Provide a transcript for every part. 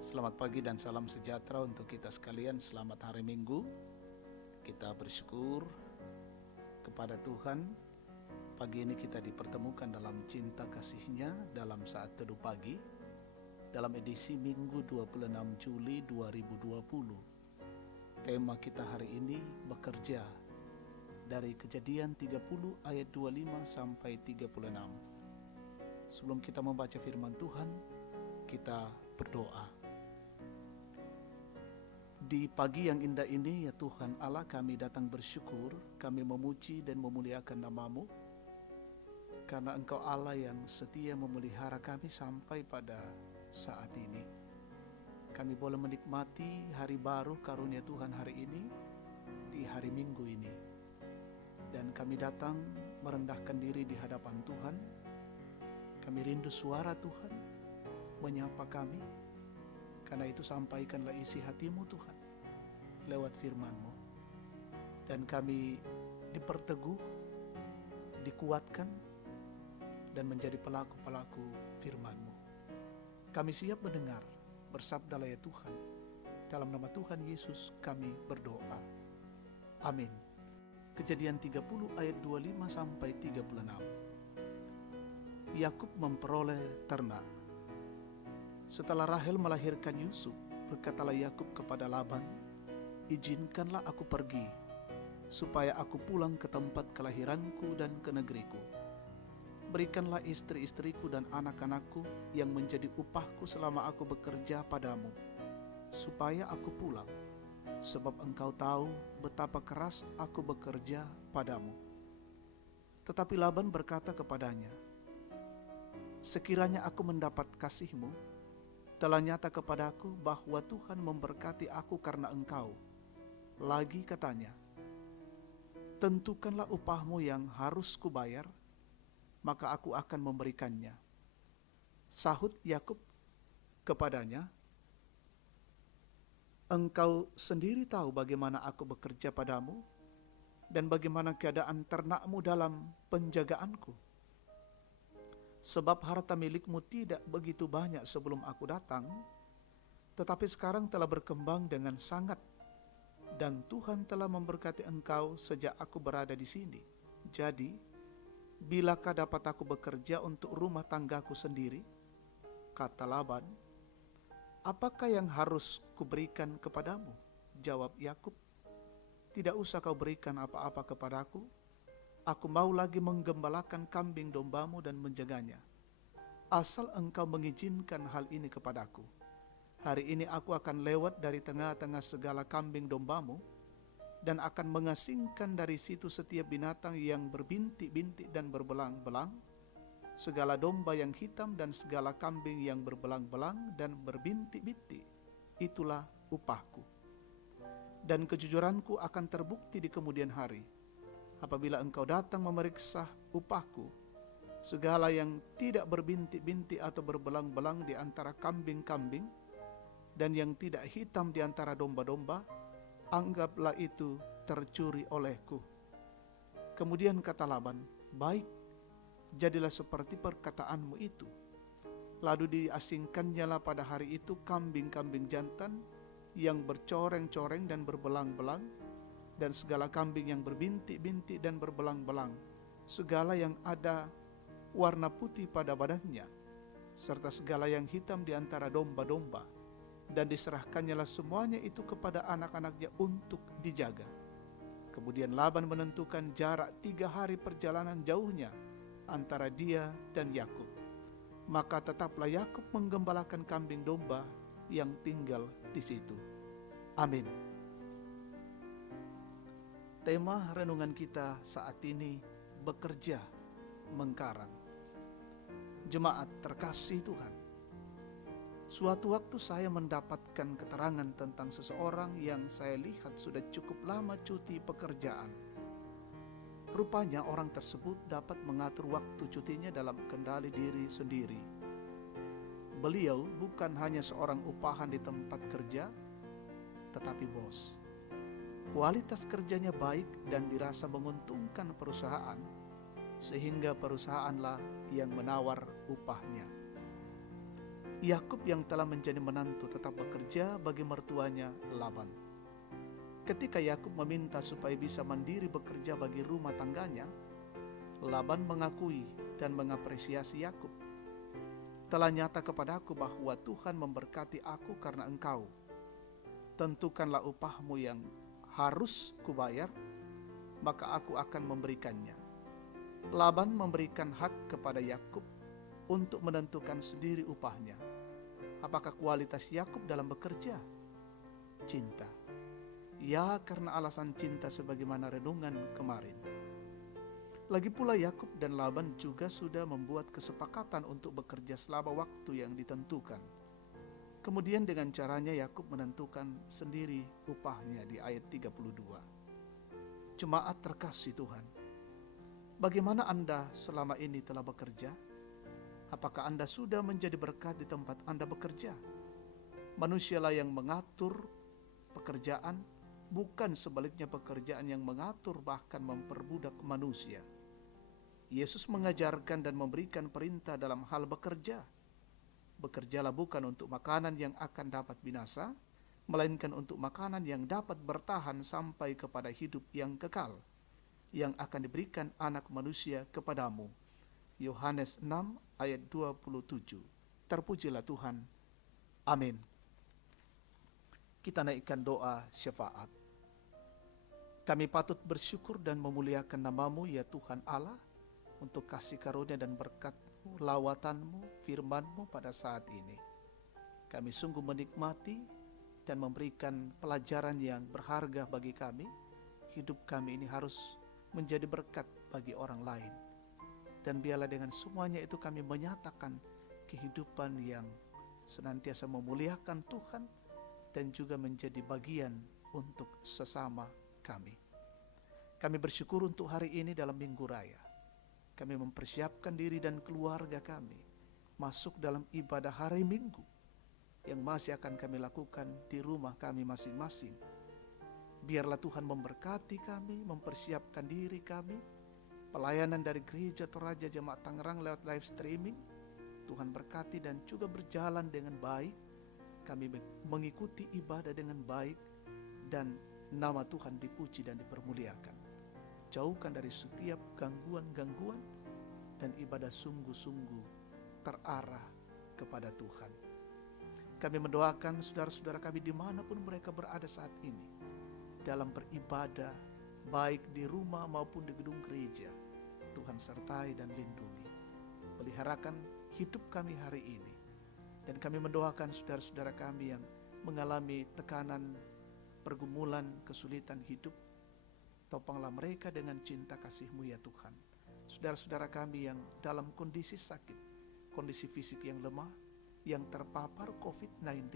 Selamat pagi dan salam sejahtera untuk kita sekalian. Selamat hari Minggu. Kita bersyukur kepada Tuhan. Pagi ini kita dipertemukan dalam cinta kasih-Nya dalam saat teduh pagi, dalam edisi Minggu 26 Juli 2020. Tema kita hari ini bekerja, dari Kejadian 30 ayat 25 sampai 36. Sebelum kita membaca firman Tuhan, kita berdoa. Di pagi yang indah ini, ya Tuhan Allah, kami datang bersyukur, kami memuji dan memuliakan nama-Mu, karena Engkau Allah yang setia memelihara kami sampai pada saat ini. Kami boleh menikmati hari baru karunia Tuhan hari ini, di hari Minggu ini. Dan kami datang merendahkan diri di hadapan Tuhan. Kami rindu suara Tuhan menyapa kami. Karena itu sampaikanlah isi hati-Mu Tuhan lewat firman-Mu. Dan kami diperteguh, dikuatkan, dan menjadi pelaku-pelaku firman-Mu. Kami siap mendengar, bersabdalah ya Tuhan. Dalam nama Tuhan Yesus kami berdoa. Amin. Kejadian 30 ayat 25 sampai 36. Yakub memperoleh ternak. Setelah Rahel melahirkan Yusuf, berkatalah Yakub kepada Laban, "Izinkanlah aku pergi, supaya aku pulang ke tempat kelahiranku dan ke negeriku. Berikanlah istri-istriku dan anak-anakku yang menjadi upahku selama aku bekerja padamu, supaya aku pulang, sebab engkau tahu betapa keras aku bekerja padamu." Tetapi Laban berkata kepadanya, "Sekiranya aku mendapat kasih-Mu, telah nyata kepadaku bahwa Tuhan memberkati aku karena engkau." Lagi katanya, "Tentukanlah upahmu yang harus kubayar, maka aku akan memberikannya." Sahut Yakub kepadanya, "Engkau sendiri tahu bagaimana aku bekerja padamu, dan bagaimana keadaan ternakmu dalam penjagaanku. Sebab harta milikmu tidak begitu banyak sebelum aku datang, tetapi sekarang telah berkembang dengan sangat, dan Tuhan telah memberkati engkau sejak aku berada di sini. Jadi, bilakah dapat aku bekerja untuk rumah tanggaku sendiri?" Kata Laban, "Apakah yang harus kuberikan kepadamu?" Jawab Yakub, "Tidak usah kau berikan apa-apa kepadaku. Aku mau lagi menggembalakan kambing dombamu dan menjaganya. Asal engkau mengizinkan hal ini kepadaku. Hari ini aku akan lewat dari tengah-tengah segala kambing dombamu, dan akan mengasingkan dari situ setiap binatang yang berbintik-bintik dan berbelang-belang, segala domba yang hitam dan segala kambing yang berbelang-belang dan berbintik-bintik. Itulah upahku. Dan kejujuranku akan terbukti di kemudian hari, apabila engkau datang memeriksa upahku. Segala yang tidak berbintik-bintik atau berbelang-belang di antara kambing-kambing, dan yang tidak hitam di antara domba-domba, anggaplah itu tercuri olehku." Kemudian kata Laban, "Baik, jadilah seperti perkataanmu itu." Lalu diasingkannyalah pada hari itu kambing-kambing jantan yang bercoreng-coreng dan berbelang-belang, dan segala kambing yang berbintik-bintik dan berbelang-belang, segala yang ada warna putih pada badannya, serta segala yang hitam di antara domba-domba. Dan diserahkannyalah semuanya itu kepada anak-anaknya untuk dijaga. Kemudian Laban menentukan jarak 3 hari perjalanan jauhnya antara dia dan Yakub. Maka tetaplah Yakub menggembalakan kambing domba yang tinggal di situ. Amin. Tema renungan kita saat ini, bekerja mengkarang. Jemaat terkasih Tuhan, suatu waktu saya mendapatkan keterangan tentang seseorang yang saya lihat sudah cukup lama cuti pekerjaan. Rupanya orang tersebut dapat mengatur waktu cutinya dalam kendali diri sendiri. Beliau bukan hanya seorang upahan di tempat kerja, tetapi bos. Kualitas kerjanya baik dan dirasa menguntungkan perusahaan, sehingga perusahaanlah yang menawar upahnya. Yakub yang telah menjadi menantu tetap bekerja bagi mertuanya Laban. Ketika Yakub meminta supaya bisa mandiri bekerja bagi rumah tangganya, Laban mengakui dan mengapresiasi Yakub. Telah nyata kepadaku bahwa Tuhan memberkati aku karena engkau. Tentukanlah upahmu yang harus kubayar, maka aku akan memberikannya. Laban memberikan hak kepada Yakub untuk menentukan sendiri upahnya. Apakah kualitas Yakub dalam bekerja? Cinta. Ya, karena alasan cinta sebagaimana renungan kemarin. Lagi pula Yakub dan Laban juga sudah membuat kesepakatan untuk bekerja selama waktu yang ditentukan. Kemudian dengan caranya Yakub menentukan sendiri upahnya di ayat 32. Jemaat terkasih Tuhan, bagaimana Anda selama ini telah bekerja? Apakah Anda sudah menjadi berkat di tempat Anda bekerja? Manusialah yang mengatur pekerjaan, bukan sebaliknya pekerjaan yang mengatur bahkan memperbudak manusia. Yesus mengajarkan dan memberikan perintah dalam hal bekerja. Bekerjalah bukan untuk makanan yang akan dapat binasa, melainkan untuk makanan yang dapat bertahan sampai kepada hidup yang kekal, yang akan diberikan anak manusia kepadamu. Yohanes 6 ayat 27. Terpujilah Tuhan. Amin. Kita naikkan doa syafaat. Kami patut bersyukur dan memuliakan nama-Mu ya Tuhan Allah, untuk kasih karunia dan berkat-Mu, lawatan-Mu, firman-Mu pada saat ini. Kami sungguh menikmati dan memberikan pelajaran yang berharga bagi kami. Hidup kami ini harus menjadi berkat bagi orang lain. Dan biarlah dengan semuanya itu kami menyatakan kehidupan yang senantiasa memuliakan Tuhan dan juga menjadi bagian untuk sesama kami. Kami bersyukur untuk hari ini dalam Minggu Raya. Kami mempersiapkan diri dan keluarga kami masuk dalam ibadah hari Minggu yang masih akan kami lakukan di rumah kami masing-masing. Biarlah Tuhan memberkati kami, mempersiapkan diri kami. Pelayanan dari Gereja Toraja Jemaat Tangerang lewat live streaming, Tuhan berkati dan juga berjalan dengan baik. Kami mengikuti ibadah dengan baik dan nama Tuhan dipuji dan dipermuliakan. Jauhkan dari setiap gangguan-gangguan dan ibadah sungguh-sungguh terarah kepada Tuhan. Kami mendoakan saudara-saudara kami dimanapun mereka berada saat ini, dalam beribadah, baik di rumah maupun di gedung gereja. Tuhan sertai dan lindungi. Peliharakan hidup kami hari ini. Dan kami mendoakan saudara-saudara kami yang mengalami tekanan, pergumulan, kesulitan hidup. Topanglah mereka dengan cinta kasih-Mu ya Tuhan. Saudara-saudara kami yang dalam kondisi sakit, kondisi fisik yang lemah, yang terpapar COVID-19.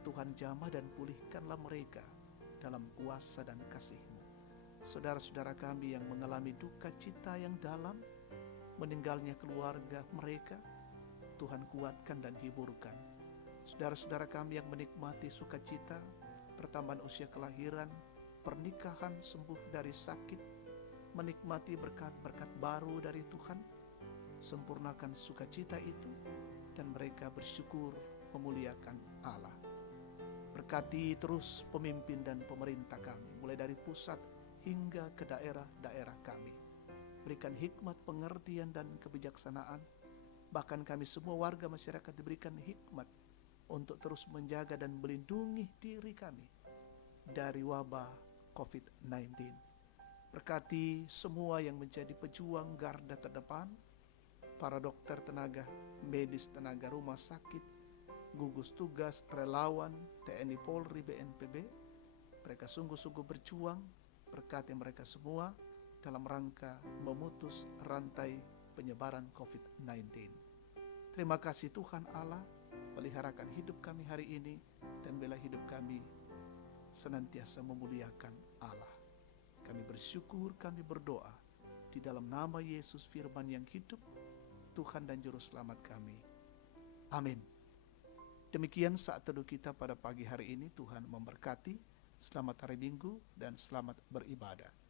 Tuhan jamah dan pulihkanlah mereka dalam kuasa dan kasih-Mu. Saudara-saudara kami yang mengalami duka cita yang dalam, meninggalnya keluarga mereka, Tuhan kuatkan dan hiburkan. Saudara-saudara kami yang menikmati sukacita, pertambahan usia kelahiran, pernikahan, sembuh dari sakit, menikmati berkat-berkat baru dari Tuhan, sempurnakan sukacita itu, dan mereka bersyukur memuliakan Allah. Berkati terus pemimpin dan pemerintah kami, mulai dari pusat hingga ke daerah-daerah kami. Berikan hikmat, pengertian, dan kebijaksanaan. Bahkan kami semua warga masyarakat diberikan hikmat untuk terus menjaga dan melindungi diri kami dari wabah COVID-19. Berkati semua yang menjadi pejuang garda terdepan, para dokter, tenaga medis, tenaga rumah sakit, gugus tugas, relawan, TNI, Polri, BNPB. Mereka sungguh-sungguh berjuang. Berkati mereka semua dalam rangka memutus rantai penyebaran COVID-19. Terima kasih Tuhan Allah, peliharakan hidup kami hari ini dan bela hidup kami senantiasa memuliakan Allah. Kami bersyukur, kami berdoa di dalam nama Yesus firman yang hidup, Tuhan dan Juru Selamat kami. Amin. Demikian saat teduh kita pada pagi hari ini. Tuhan memberkati. Selamat hari Minggu dan selamat beribadah.